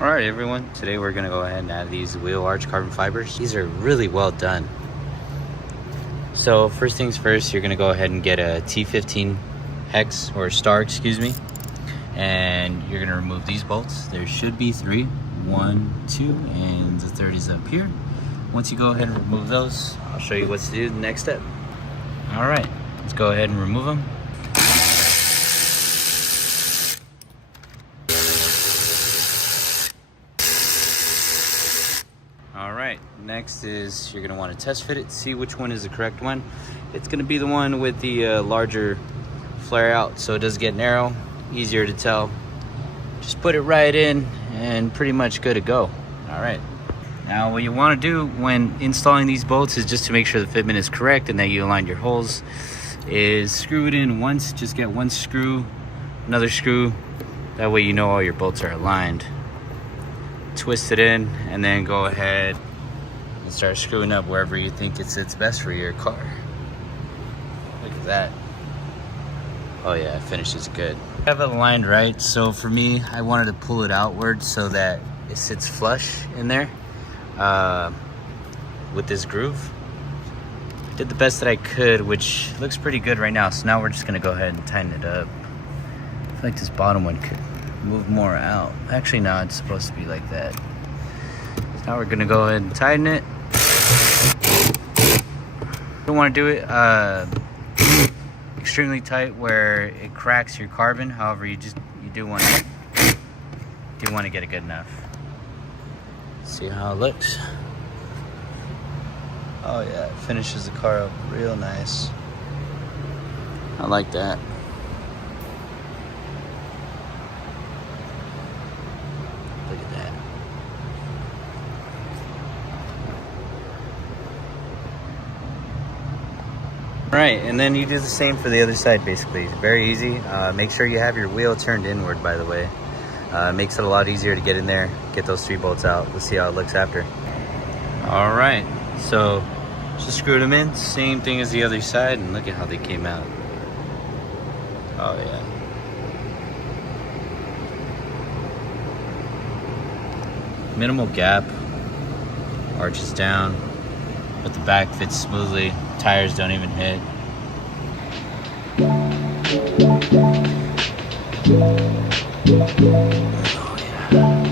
Alright everyone, today we're going to go ahead and add these wheel arch carbon fibers. These are really well done. So first things first, you're going to go ahead and get a T15 hex or star, excuse me. And you're going to remove these bolts. There should be 3, 1, 2, and the third is up here. Once you go ahead and remove those, I'll show you what to do the next step. Alright, let's go ahead and remove them. Alright, next is you're going to want to test fit it, see which one is the correct one. It's going to be the one with the larger flare out, so it does get narrow, easier to tell. Just put it right in and pretty much good to go. Alright, now what you want to do when installing these bolts is just to make sure the fitment is correct and that you align your holes, is screw it in once. Just get one screw, another screw, that way you know all your bolts are aligned. Twist it in and then go ahead and start screwing up wherever you think it sits best for your car. Look at that. Oh yeah, it finishes good. I have it aligned right, so for me, I wanted to pull it outward so that it sits flush in there with this groove. Did the best that I could, which looks pretty good right now. So now we're just gonna go ahead and tighten it up. I feel like this bottom one could move more out. Actually, no, it's supposed to be like that. So now we're gonna go ahead and tighten it. Don't want to do it extremely tight where it cracks your carbon. However, you do want to get it good enough. See how it looks. Oh yeah, it finishes the car up real nice. I like that. Look at that. Right, and then you do the same for the other side basically. Very easy. Make sure you have your wheel turned inward, by the way. Makes it a lot easier to get in there, get those 3 bolts out. Let's see how it looks after. All right, so just screwed them in. Same thing as the other side, and look at how they came out. Oh yeah. Minimal gap, arches down, but the back fits smoothly. Tires don't even hit. Oh yeah.